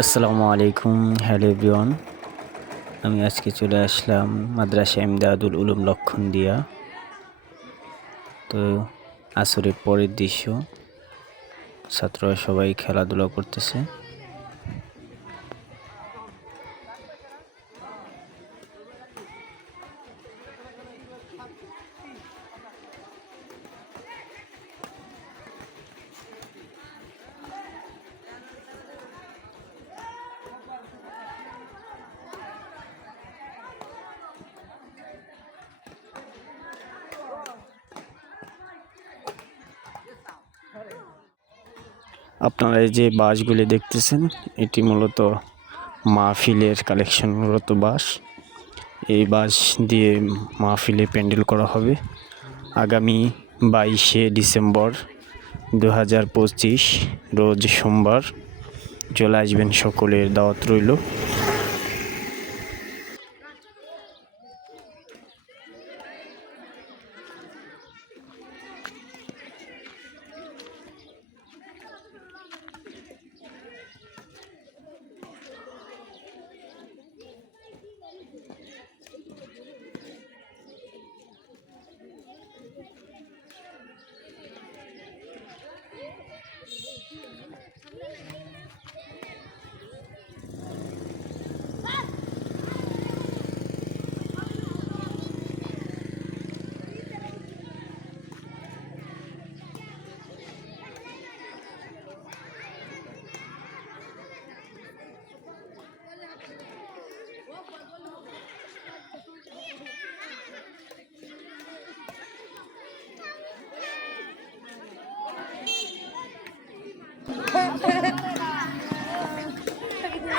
আসসালামু আলাইকুম, hello everyone. আমি আজকে চলে আসলাম মাদ্রাসা ইমদাদুল উলুম লক্ষণদিয়া। তো আসরের পরের দৃশ্য, ছাত্ররা সবাই খেলাধুলা করতেছে। আপনারা এই যে বাঁশগুলি দেখতেছেন, এটি মূলত মাহফিলের কালেকশন, মূলত বাঁশ। এই বাঁশ দিয়ে মাহফিলে প্যান্ডেল করা হবে আগামী 22শে ডিসেম্বর 2025 রোজ সোমবার। চলে আসবেন, সকলের দাওয়াত রইল।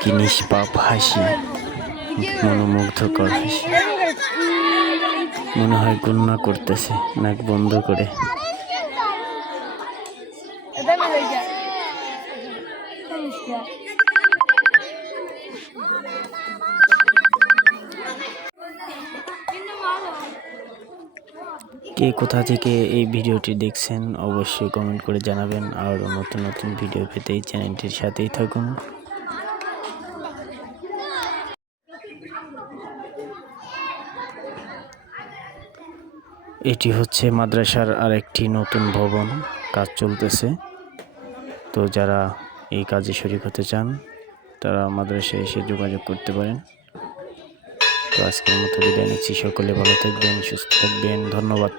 কি নিষ্পাপ হাসি, মনোমুগ্ধকর হাসি। মনে হয় গুন্না করতেছে নাক বন্ধ করে। কে কোথা থেকে এই ভিডিওটি দেখছেন অবশ্যই কমেন্ট করে জানাবেন। আর নতুন নতুন ভিডিও পেতে এই চ্যানেলটির সাথেই থাকুন। এটি হচ্ছে মাদ্রাসার আরেকটি নতুন ভবন, কাজ চলতেছে। তো যারা এই কাজে শরীক হতে চান তারা মাদ্রাসায় এসে যোগাযোগ করতে পারেন। তো আজকের মতো বিদায় নিচ্ছি, সকলে ভালো থাকবেন, সুস্থ থাকবেন, ধন্যবাদ।